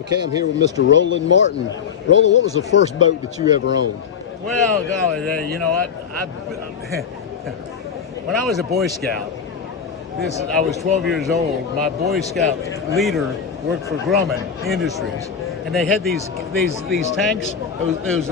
Okay, I'm here with Mr. Roland Martin. Roland, what was the first boat that you ever owned? Well, golly, you know, when I was a Boy Scout, I was 12 years old. My Boy Scout leader worked for Grumman Industries, and they had these tanks. Those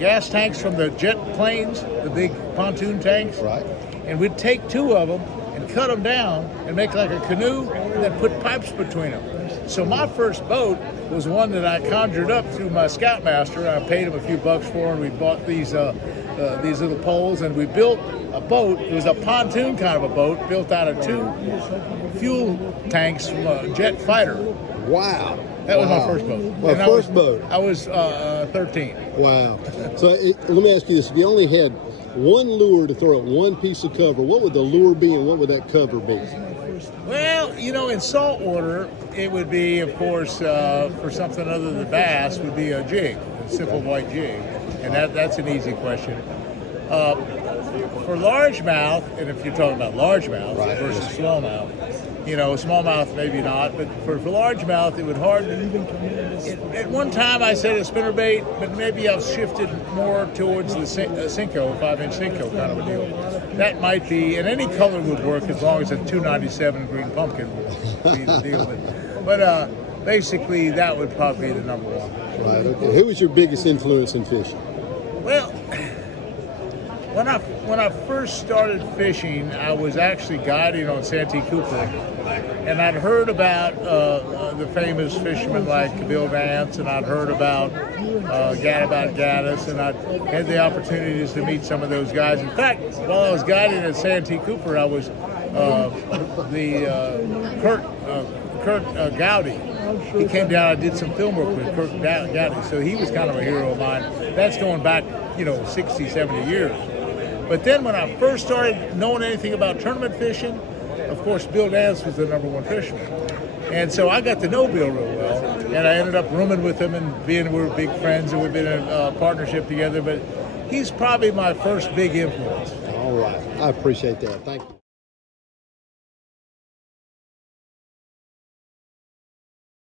gas tanks from the jet planes, the big pontoon tanks. Right. And we'd take two of them and cut them down and make like a canoe, and then put pipes between them. So my first boat was one that I conjured up through my scoutmaster. I paid him a few bucks for, and we bought these little poles, and we built a boat. It was a pontoon kind of a boat built out of two fuel tanks from a jet fighter. Wow. That was my first boat. Well, first boat. I was 13. Wow. So let me ask you this. If you only had one lure to throw at one piece of cover, what would the lure be and what would that cover be? Well, you know, in saltwater, it would be, of course, for something other than bass, would be a jig, a simple white jig. And that's an easy question. For largemouth, and if you're talking about largemouth versus smallmouth, you know, smallmouth maybe not, but for largemouth, it would at one time I said a spinnerbait, but maybe I've shifted more towards the Cinco, 5-inch Cinco kind of a deal. That might be, and any color would work as long as a 297 green pumpkin would be the deal. But basically, that would probably be the number one. Right. Okay. Who was your biggest influence in fishing? Well, when I first started fishing, I was actually guiding on Santee Cooper, and I'd heard about the famous fishermen like Bill Vance, and I'd heard about Gaddis, and I'd had the opportunities to meet some of those guys. In fact, while I was guiding at Santee Cooper, I was Kurt Gowdy. He came down. I did some film work with Kurt Gowdy, so he was kind of a hero of mine. That's going back, 60, 70 years. But then when I first started knowing anything about tournament fishing, of course, Bill Dance was the number one fisherman. And so I got to know Bill real well, and I ended up rooming with him, and we were big friends, and we've been in a partnership together. But he's probably my first big influence. All right. I appreciate that. Thank you.